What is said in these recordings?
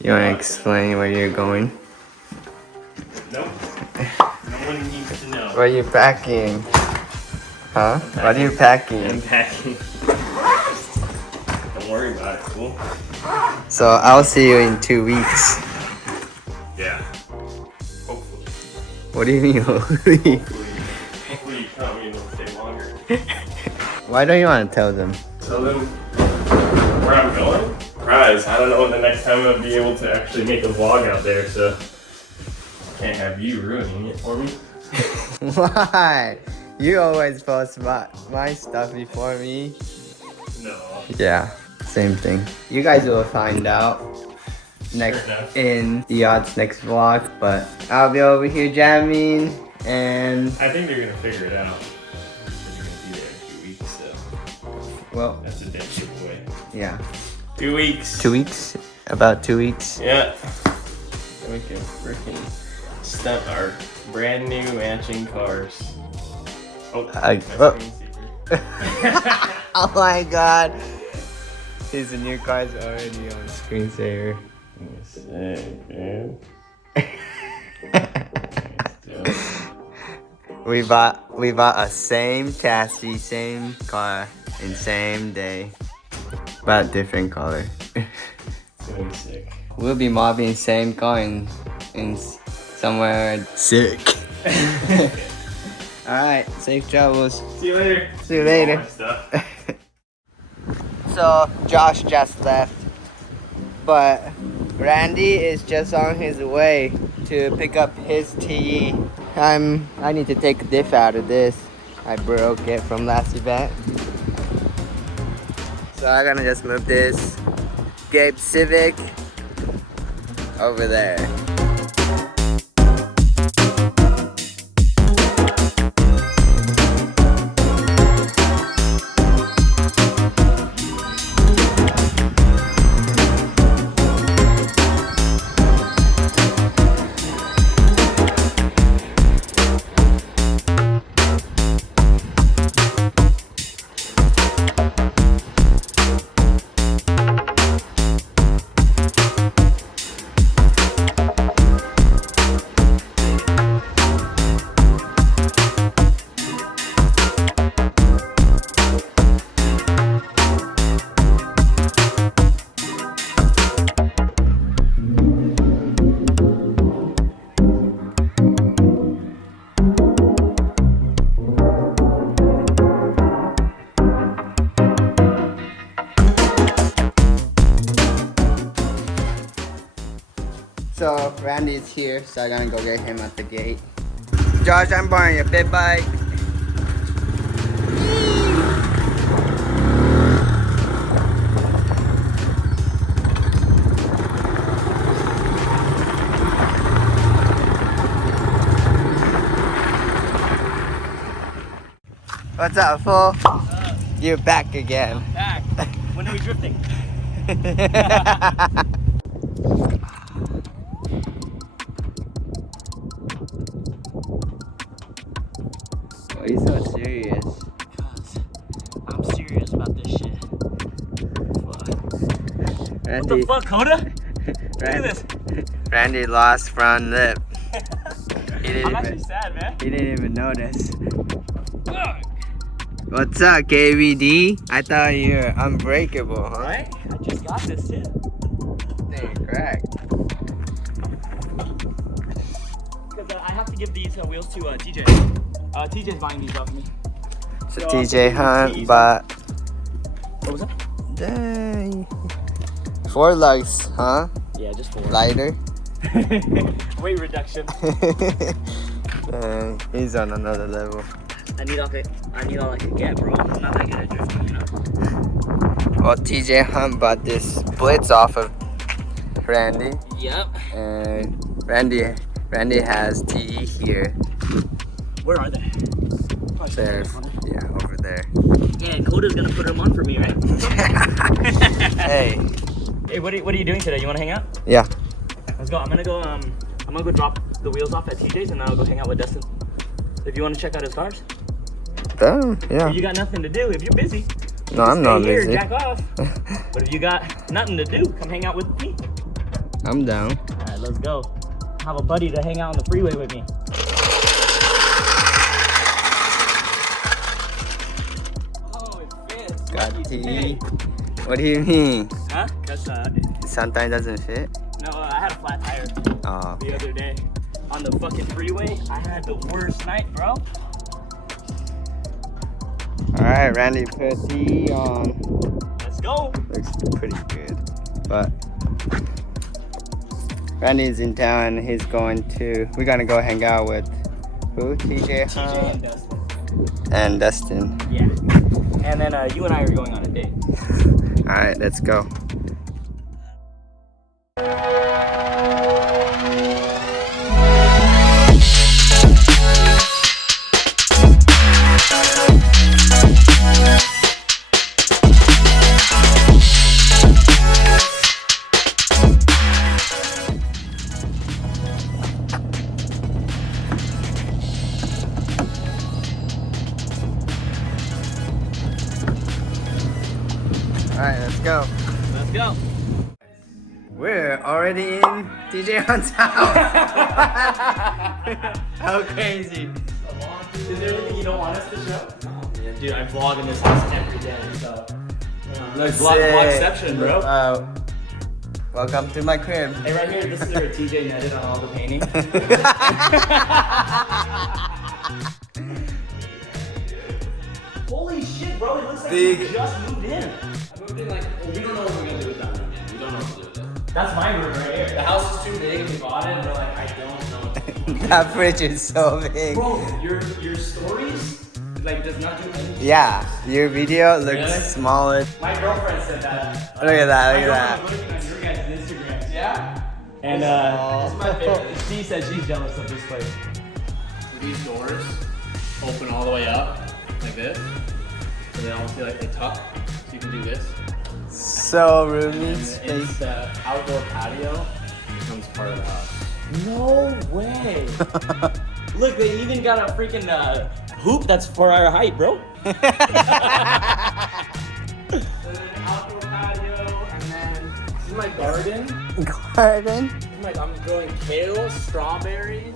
You want to explain where you're going? Nope. No one needs to know. What are you packing? Huh? What are you I'm packing? packing. Don't worry about it, cool? So I'll see you in 2 weeks. Yeah. Hopefully. What do you mean, hopefully? Hopefully you tell me it'll stay longer. Why don't you want to tell them? Tell them where I'm going? Surprise. I don't know when the next time I'll be able to actually make a vlog out there, so can't have you ruining it for me. Why? You always post my stuff before me. No. Yeah, same thing. You guys will find out in the odds next vlog, but I'll be over here jamming and I think they're gonna figure it out. Because you're gonna be there in 2 weeks, so well, that's a dead giveaway. yeah. 2 weeks. 2 weeks? About 2 weeks? Yeah. And we can freaking stunt our brand new matching cars. Oh, screensaver. Oh my god. His new car's already on screensaver. Sick, man. We bought a same chassis, same car, in same day, but different color. It's gonna be sick. We'll be mobbing same car in somewhere sick. Alright, safe travels. See you later. See you later. All my stuff. So Josh just left, but Randy is just on his way to pick up his TE. I need to take a diff out of this. I broke it from last event. So I'm gonna just move this Gabe Civic over there. So Randy's here, so I'm gonna go get him at the gate. Josh, I'm borrowing your pit bike. What's up, fool? You're back again. I'm back. When are we drifting? Why are you so serious? Because I'm serious about this shit. What Randy, the fuck, Kota? Look at this. Randy lost front lip. I'm actually sad, man. He didn't even notice. Ugh. What's up, KVD? I thought you were unbreakable, huh? Right? I just got this shit. Dang, crack. Because I have to give these wheels to TJ. TJ's buying these off me. So TJ Hunt, but What was that? dang. 4 lugs, huh? Yeah, just 4. Lighter. Weight reduction. Dang, he's on another level. I need all I can get, bro. I'm not that good at drifting, you know? Well, TJ Hunt bought this splits off of Randy, Yep. and Randy has TE here. Where are they? Oh, There, yeah, over there. Yeah, and Kota's gonna put them on for me, right? Hey. Hey, what are you doing today? You wanna hang out? Yeah. Let's go. I'm gonna go drop the wheels off at TJ's and then I'll go hang out with Destin. If you wanna check out his cars. Damn, yeah. If you got nothing to do, if you're busy, No, I'm not stay here busy. and jack off. But if you got nothing to do, come hang out with me. I'm down. Alright, let's go. Have a buddy to hang out on the freeway with me. Oh, it fits. Got What do you tea. think? What do you mean? Huh? Because Sometimes doesn't fit? no, I had a flat tire Oh, the other day on the fucking freeway. I had the worst night, bro. alright, Randy put tea on. Let's go. Looks pretty good. But Randy's in town. He's we're gonna go hang out with who? TJ? TJ and Dustin. And Dustin. Yeah. And then you and I are going on a date. Alright, let's go. Alright, let's go. Let's go. We're already in TJ Hunt's house. How crazy. Is there anything you don't want us to show? Dude, I vlog in this house every day, so. Vlogception, bro. Welcome to my crib. Hey, right here, this is where TJ netted on all the painting. Holy shit, bro, it looks like Big. you just moved in. I moved in like, well, we don't know what we're gonna do with that room yet. We don't know what to do with it. That's my room right here. The house is too big and we bought it and we're like, I don't know what to do. That fridge is so big. Bro, your stories, like, does not do anything. Yeah, your video looks Really? smaller. My girlfriend said that. Look at that, My look at girlfriend was looking on your guys' Instagram. Yeah? And It's my favorite. she said she's jealous of this place. So these doors open all the way up, like this. So they almost feel like they tuck. So you can do this. So roomy And space. it's the outdoor patio becomes part of the house. No way. Look, they even got a freaking hoop that's for our height, bro. So then outdoor patio, and then this is my garden. Garden. I'm growing kale, strawberries.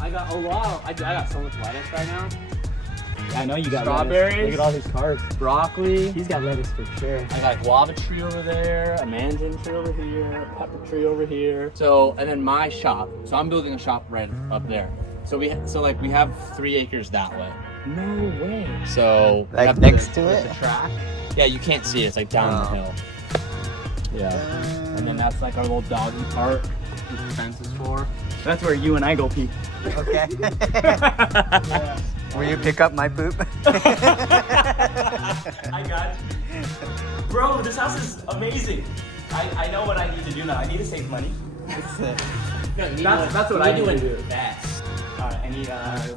I got I got so much lettuce right now. I know you got Strawberries. Lettuce. Look at all his cards. Broccoli. He's got lettuce for sure. I got a guava tree over there, a mandarin tree over here, a pepper tree over here. So, and then my shop. So I'm building a shop right up there. So we have 3 acres that way. No way. So we Like have next to it? the track. Yeah, you can't see it. It's like down the hill. Yeah. And then that's like our little doggy part. Which the fence is for. That's where you and I go pee. Okay. Yeah. Will you pick up my poop? I got you. Bro, this house is amazing. I know what I need to do now. I need to save money. That's it. That's what I need to do. Best. Alright, I need,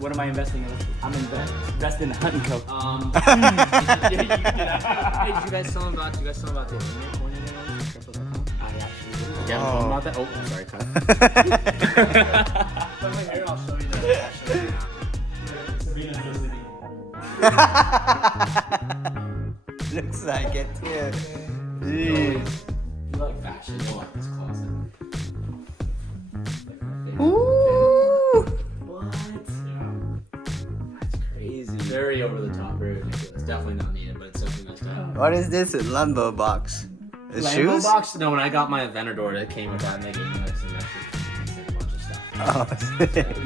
what am I investing in? I'm investing in Hunting Co. Hey, did you guys tell them about the illiminate tornado on Triple.com? I actually do. Yeah, Oh. I'm about that. Oh, sorry, cut. Here, I'll show you that. Sabrina's listening. Looks like it too. You like fashion? You like this closet? Ooh. What? Yeah. That's crazy. Very over the top, very ridiculous. Definitely not needed, but it's something that's done. What is this? A Lambo box? The Lambo shoes? box? No, when I got my Aventador, it came with that, and they gave me like some extra keys and a bunch of stuff. Oh,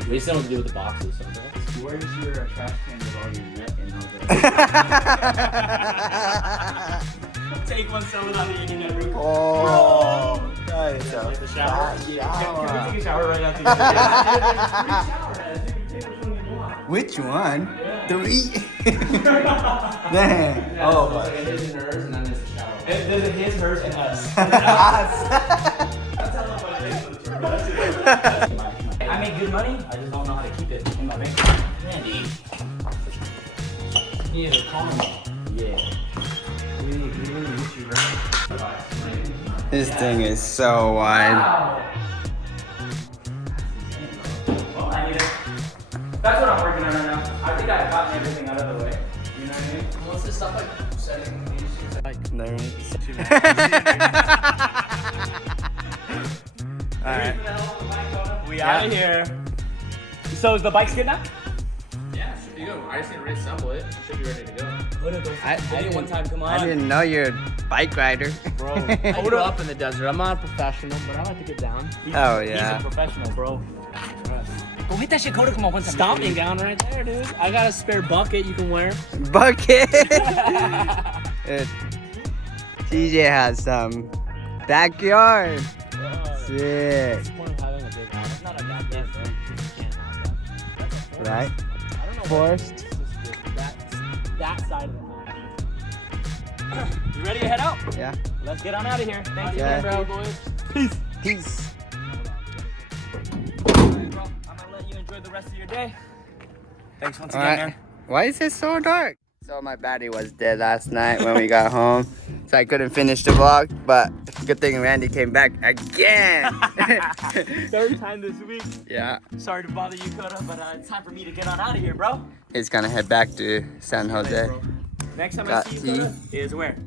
We still have to do with the boxes sometimes. Where's your trash can with all your net and all that? Take one, sell it on the internet room. oh, that is a Like the shower. fat Can we shower. take a shower right after Which one? 3? Damn. Yeah, Oh, so it's like a his and hers, and then there's a shower. There's a his, hers, and us. I make good money. I just don't know how to keep it in my bank. Randy. You need to call him. Yeah. this thing is so wide. Well, I need it. That's what I'm working on right now. I think I've gotten everything out of the way. You know what I mean? What's this stuff like setting these things like? Alright. We out of here. So is the bike skid now? Yeah, should be good. I just need to reassemble it. It should be ready to go. I did one time, come on. I didn't know you're a bike rider. Bro, I grew up in the desert. I'm not a professional, but I like to get down. Oh, yeah. He's a professional, bro. Go hit that shit, Kota. Come on, one time. Stomping down right there, dude. I got a spare bucket you can wear. Bucket! TJ has some backyard. Sick. It's the point of having a big house. It's not a goddamn thing. You can't have that. Right? I don't know. Forest. It's just that side of the house. You ready to head out? Yeah. Let's get on out of here. Thank you, Yeah. bro. Peace. Peace. Bro, I'm gonna let you enjoy the rest of your day. Thanks once again, man. Why is it so dark? So my battery was dead last night when we got home, so I couldn't finish the vlog, but good thing Randy came back again. Third time this week. Yeah. Sorry to bother you, Kota, but it's time for me to get on out of here, bro. He's gonna head back to San Jose. Next time I Got see you, tea. Kota, is where?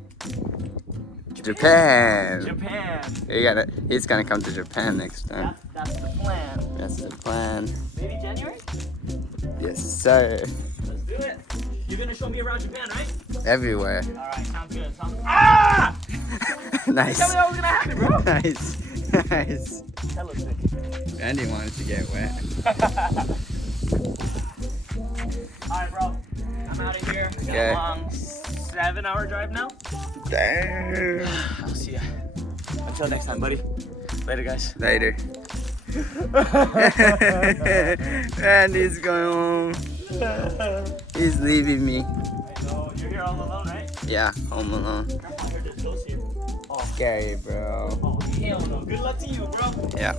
Japan. Japan. He's gonna come to Japan next time. That's the plan. That's the plan. Maybe January? Yes, sir. Let's do it. You're gonna show me around Japan, right? Everywhere. Alright, sounds good. Ah! Nice. Tell me that was gonna happen, bro. Nice. Nice. That looks sick. Randy wanted to get wet. Alright, bro. I'm out of here. Got Okay. a long 7-hour drive now. Damn. I'll see ya. Until next time, buddy. Later, guys. Later. Randy's going home. He's leaving me. I know. You're here all alone, right? Yeah, home alone. Grandpa heard there's ghosts here. Scary, bro. Oh, hell no. Good luck to you, bro. Yeah.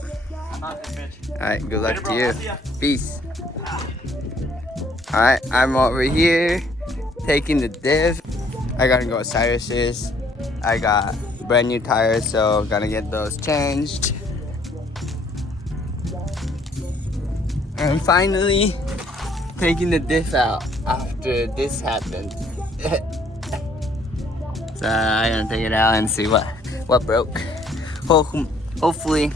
I'm out this bitch. Alright, good luck Later, bro. to you. I'll see ya. Peace. Alright, I'm over here taking the diff. I gotta go to Cyrus's. I got brand new tires, so gonna get those changed. And finally taking the diff out after this happened. So I'm gonna take it out and see what broke. Hopefully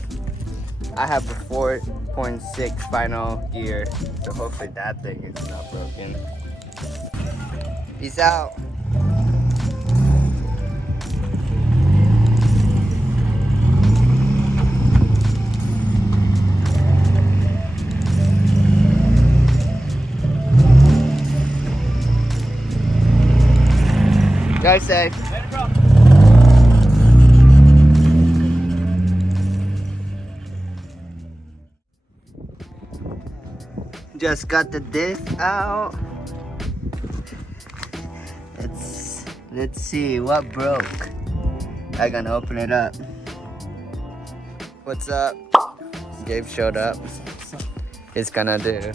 I have a 4.6 final gear, so hopefully that thing is not broken. Peace out. Drive safe. Later, bro. Just got the diff out. Let's see what broke. I'm gonna open it up. What's up? Gabe showed up. He's gonna do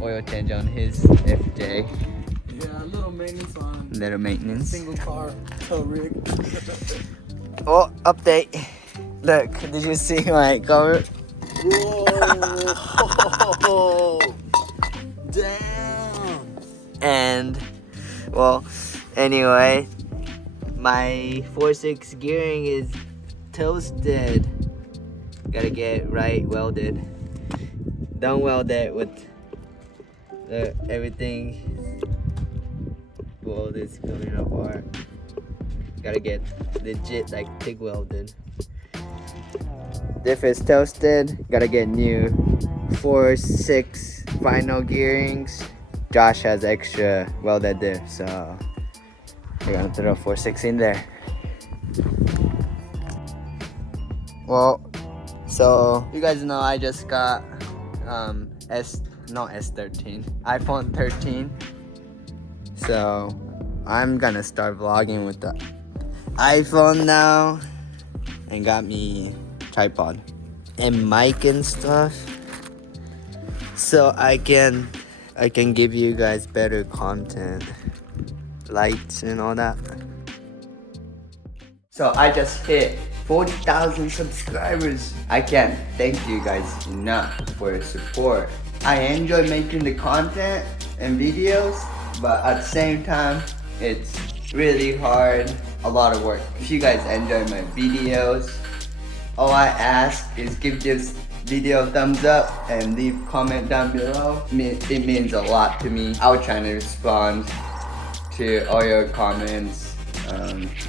oil change on his FJ. Yeah, a little maintenance on Little maintenance. single car tow rig. Oh, update. Look, did you see my cover? Whoa! Damn! And well, anyway, my 4.6 gearing is toasted. Gotta get right welded. Don't weld it with everything. Weld is coming apart. Gotta get legit like TIG welded. Diff is toasted. Gotta get new 4.6 final gearings. Josh has extra welded diff, so we're gonna throw 4.6 in there. Well, so you guys know I just got S13, iPhone 13. So I'm gonna start vlogging with the iPhone now, and got me tripod and mic and stuff, so I can give you guys better content, lights and all that. So I just hit 40,000 subscribers. I can't thank you guys enough for your support. I enjoy making the content and videos, but at the same time, it's really hard, a lot of work. If you guys enjoy my videos, All I ask is give this video a thumbs up and leave a comment down below. It means a lot to me. I'll try to respond to all your comments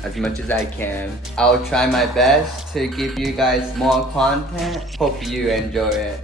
as much as I can. I'll try my best to give you guys more content. Hope you enjoy it.